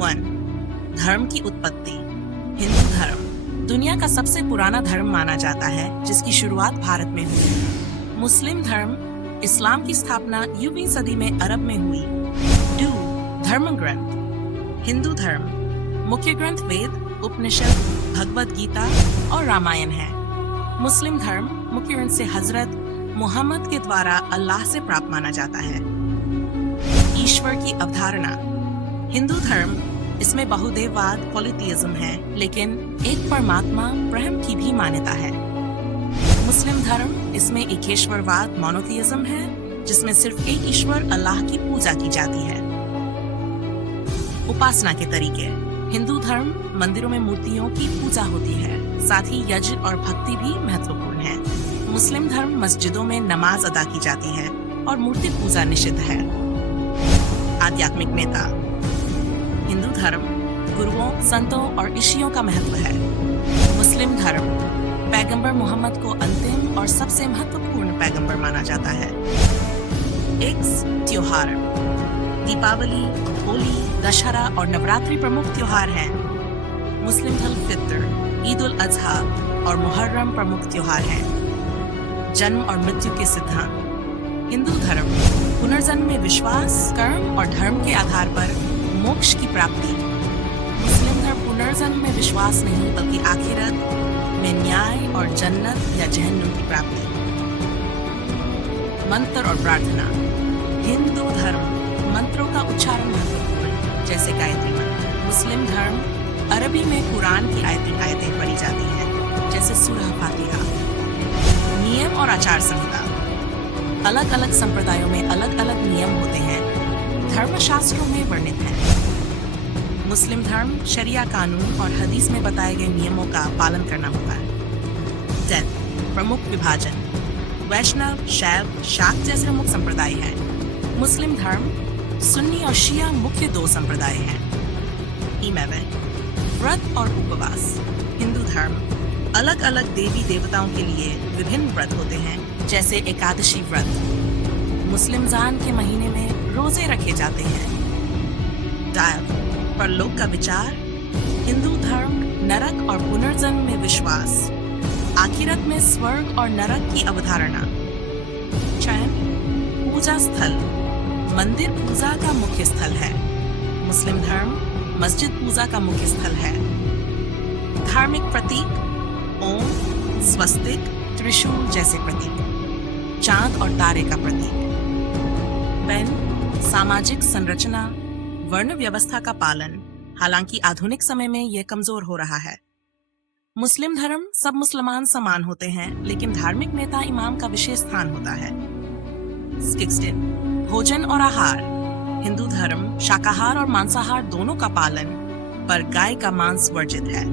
1. धर्म की उत्पत्ति। हिंदू धर्म दुनिया का सबसे पुराना धर्म माना जाता है, जिसकी शुरुआत भारत में हुई। मुस्लिम धर्म इस्लाम की स्थापना 9वीं सदी में अरब में हुई। 2. धर्म ग्रंथ। हिंदू धर्म मुख्य ग्रंथ वेद, उपनिषद, भगवद गीता और रामायण है। मुस्लिम धर्म मुख्य ग्रंथ से हजरत मोहम्मद के द्वारा अल्लाह से प्राप्त माना जाता है। ईश्वर की अवधारणा। हिंदू धर्म इसमें बहुदेववाद पॉलीथियज्म है, लेकिन एक परमात्मा ब्रह्म की भी मान्यता है। मुस्लिम धर्म इसमें एकेश्वरवाद मोनोथियज्म है, जिसमें सिर्फ एक ईश्वर अल्लाह की पूजा की जाती है। उपासना के तरीके। हिंदू धर्म मंदिरों में मूर्तियों की पूजा होती है, साथ ही यज्ञ और भक्ति भी महत्वपूर्ण है। मुस्लिम धर्म मस्जिदों में नमाज अदा की जाती है और मूर्ति पूजा निषिद्ध है। आध्यात्मिक नेता। हिंदू धर्म गुरुओं, संतों और ऋषियों का महत्व है। मुस्लिम धर्म पैगंबर मोहम्मद को अंतिम और सबसे महत्वपूर्ण पैगंबर माना जाता है। त्योहार। दीपावली, होली, दशहरा और नवरात्रि प्रमुख त्योहार हैं। मुस्लिम धर्म फित्र, ईद उल अजहा और मुहर्रम प्रमुख त्योहार हैं। जन्म और मृत्यु के सिद्धांत। हिंदू धर्म पुनर्जन्म में विश्वास, कर्म और धर्म के आधार पर मोक्ष की प्राप्ति। मुस्लिम धर्म पुनर्जन्म में विश्वास नहीं, बल्कि आखिरत में न्याय और जन्नत या जहन्नुम की प्राप्ति। मंत्र और प्रार्थना। हिंदू धर्म मंत्रों का उच्चारण महत्वपूर्ण, जैसे गायत्री मंत्र। मुस्लिम धर्म अरबी में कुरान की आयतें पढ़ी जाती हैं, जैसे सूरह फातिहा। नियम और आचार संहिता। अलग अलग संप्रदायों में अलग अलग नियम होते हैं, धर्मशास्त्रों में वर्णित है। मुस्लिम धर्म शरिया कानून और हदीस में बताए गए नियमों का पालन करना होता है। प्रमुख विभाजन। वैष्णव, शैव, शाक्त जैसे प्रमुख संप्रदाय हैं। मुस्लिम धर्म सुन्नी और शिया मुख्य 2 संप्रदाय हैं। व्रत और उपवास। हिंदू धर्म अलग अलग देवी देवताओं के लिए विभिन्न व्रत होते हैं, जैसे एकादशी व्रत। मुस्लिम रमजान के महीने में रोजे रखे जाते हैं। परलोक का विचार। हिंदू धर्म नरक और पुनर्जन्म में विश्वास, आखिरत में स्वर्ग और नरक की अवधारणा। चयन। पूजा स्थल। मंदिर पूजा का मुख्य स्थल है। मुस्लिम धर्म मस्जिद पूजा का मुख्य स्थल है। धार्मिक प्रतीक। ओम, स्वस्तिक, त्रिशूल जैसे प्रतीक। चांद और तारे का प्रतीक। पेन। सामाजिक संरचना, वर्ण व्यवस्था का पालन, हालांकि आधुनिक समय में यह कमजोर हो रहा है। मुस्लिम धर्म सब मुसलमान समान होते हैं, लेकिन धार्मिक नेता इमाम का विशेष स्थान होता है। 16. भोजन और आहार। हिंदू धर्म शाकाहार और मांसाहार दोनों का पालन, पर गाय का मांस वर्जित है।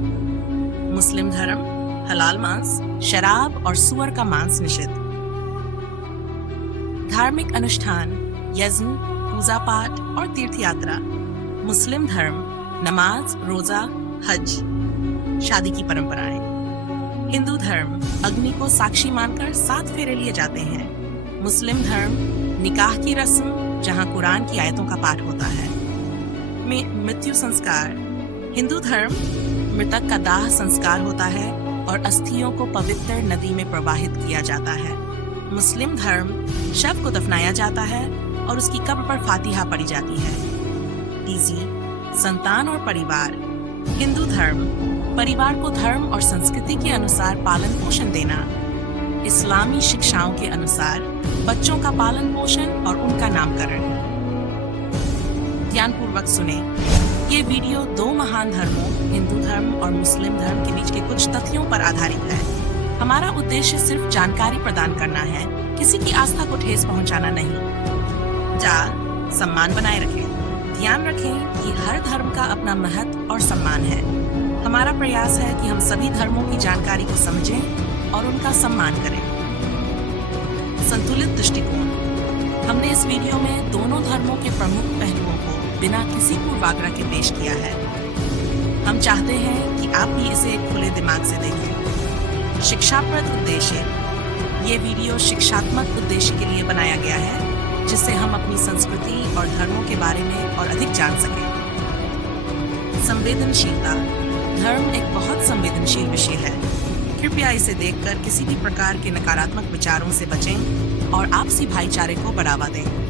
मुस्लिम धर्म हलाल मांस, शराब और सुअर का मांस निषिद्ध। धार्मिक अनुष्ठान, यज्ञ, पूजा पाठ और तीर्थ यात्रा। मुस्लिम धर्म नमाज, रोजा, हज, शादी की परंपराएं। हिंदू धर्म अग्नि को साक्षी मानकर 7 फेरे लिए जाते हैं। मुस्लिम धर्म निकाह की रस्म, जहां कुरान की आयतों का पाठ होता है। मृत्यु संस्कार। हिंदू धर्म मृतक का दाह संस्कार होता है और अस्थियों को पवित्र नदी में प्रवाहित किया जाता है। मुस्लिम धर्म शव को दफनाया जाता है और उसकी कब्र पर फातिहा पढ़ी जाती है। संतान और परिवार। हिंदू धर्म परिवार को धर्म और संस्कृति के अनुसार पालन पोषण देना। इस्लामी शिक्षाओं के अनुसार बच्चों का पालन पोषण और उनका नामकरण। ध्यानपूर्वक सुने। ये वीडियो 2 महान धर्मों, हिंदू धर्म और मुस्लिम धर्म के बीच के कुछ तथ्यों पर आधारित है। हमारा उद्देश्य सिर्फ जानकारी प्रदान करना है, किसी की आस्था को ठेस पहुंचाना नहीं। सम्मान बनाए रखें। ध्यान रखें कि हर धर्म का अपना महत्व और सम्मान है। हमारा प्रयास है कि हम सभी धर्मों की जानकारी को समझें और उनका सम्मान करें। संतुलित दृष्टिकोण। हमने इस वीडियो में दोनों धर्मों के प्रमुख पहलुओं को बिना किसी पूर्वाग्रह के पेश किया है। हम चाहते हैं कि आप भी इसे एक खुले दिमाग से देखें। शिक्षाप्रद उद्देश्य। ये वीडियो शिक्षात्मक उद्देश्य के लिए बनाया गया है, जिससे हम अपनी संस्कृति और धर्मों के बारे में और अधिक जान सकें। संवेदनशीलता। धर्म एक बहुत संवेदनशील विषय है। कृपया इसे देखकर किसी भी प्रकार के नकारात्मक विचारों से बचें और आपसी भाईचारे को बढ़ावा दें।